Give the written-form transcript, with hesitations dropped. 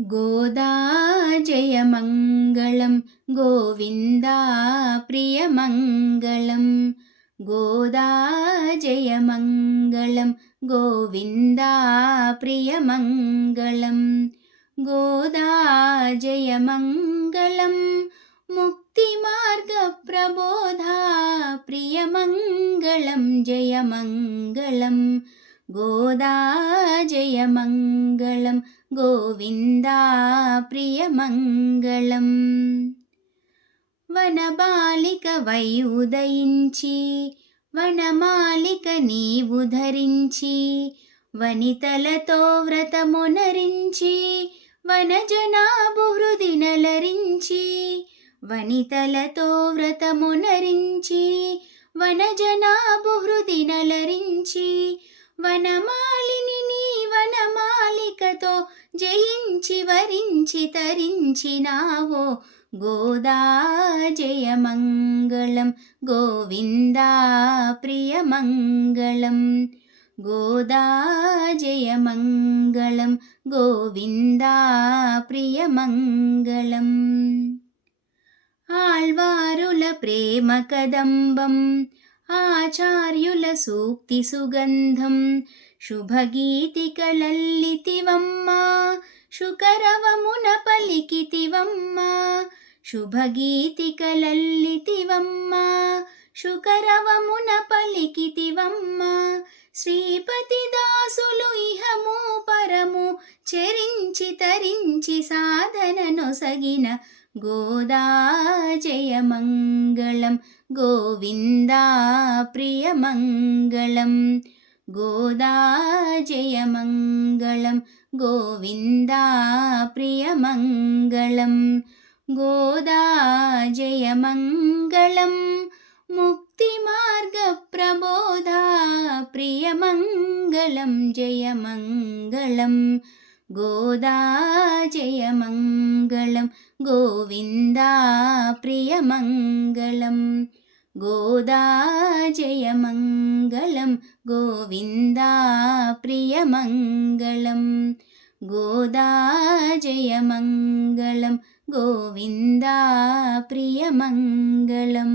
గోదా జయమంగళం గోవిందా ప్రియమంగళం. గోదా జయమంగళం గోవిందా ప్రియమంగళం. గోదా జయమంగళం ముక్తిమార్గప్రబోధా ప్రియమంగళం జయమంగళం. గోదా జయమంగళం గోవిందా ప్రియమంగళం. వనబాలిక వై ఉదయించి వనమాలిక నీవు ధరించి వనితలతో వ్రతమునరించి వనజనాభు హృది నలరించి. వనితలతో వ్రతమునరించి వనజనాభు హృది నలరించి. వనమాలిని నీ వనమాలికతో జయించి వరించి తరించినావో. గోదా జయమంగళం గోవిందా ప్రియమంగళం. గోదా జయమంగళం గోవిందా ప్రియమంగళం. ఆళ్వారుల ప్రేమ కదంబం ఆచార్యుల సూక్తి సుగంధం. శుభగీతికలల్లితివమ్మా శుకరవమున పలికితివమ్మా. శుభగీతికలల్లితివమ్మా శుకరవమున పలికితివమ్మా. శ్రీపతి దాసులు ఇహము పరము చెరించి తరించి సాధన నొసగిన. గోదా జయమంగళం గోవిందా ప్రియమంగళం. గోదా జయమంగళం గోవిందా ప్రియమంగళం. గోదా జయమంగళం ముక్తిమార్గప్రబోధా ప్రియమంగళం జయమంగళం. గోదా జయమంగళం గోవిందా ప్రియమంగళం. గోదా జయమంగళం గోవిందా ప్రియమంగళం. గోదా జయమంగళం గోవిందా ప్రియమంగళం.